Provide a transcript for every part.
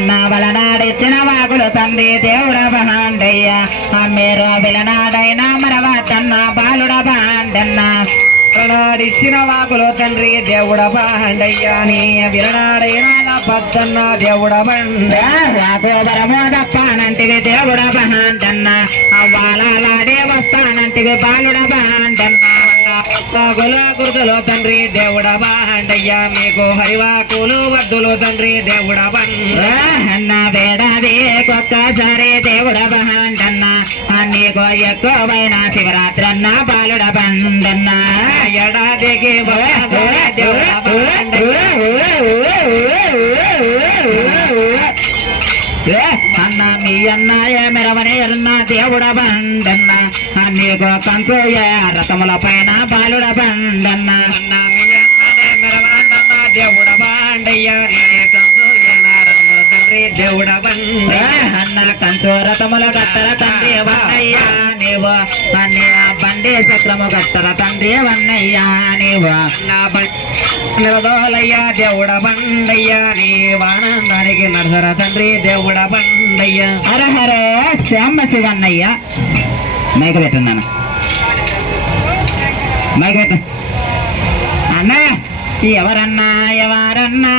అన్న వలనాడిచ్చిన వాకులు తండ్రి దేవుడ బాండయ్య మీరు విలనాడైనా మరవద్దన్న బాలుడ బాండన్న విలనాడిచ్చిన వాకులు తండ్రి దేవుడ బాండయ్య నీ విలనాడైనా పద్దన్న దేవుడ బండ రాఘోబరమోదప్పానంటివి దేవుడ బాండన్న అవ్వాలాడే వస్తానంటివి బాలుడ బాండన్న గురుతులు తండ్రి దేవుడ బాండయ్య మీకు హరివాకులు వద్దులు తండ్రి దేవుడ బండ అన్న వేడాది ఒక్కసారి దేవుడ బాండన్న నీకు ఎక్కువైన శివరాత్రి అన్న బాలుడ బండన్న ఎడాదికి దేవుడ అన్న మీ అన్నయ మెరవని అన్న దేవుడ బండన్న నీకు కంచోయ రథముల పైన బాలుడ బండన్న అన్న మీ అన్ననే మెరవన్న దేవుడ బాండయ్య తండ్రి దేవుడ బండ అన్న కంచో రథముల గట్టల తండ్రి వన్నయ్య నీవు అన్ని బండి చక్రము గట్టల తండ్రి వన్నయ్య నీవు నిలదోలయ్య దేవుడ బండయ్య నీవానందానికి నడసర తండ్రి దేవుడ బండయ్య హర హరే శ్యామ శివన్నయ్య మైక పెట్టన్నాను మైక పెట్ట అన్న ఎవరన్నా ఎవరన్నా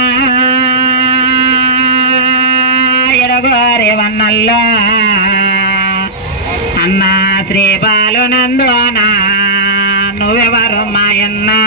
ఎడగోరేవన్నల్లా అన్నా శ్రీపాలు నందునా నువ్వెవరు మాయన్నా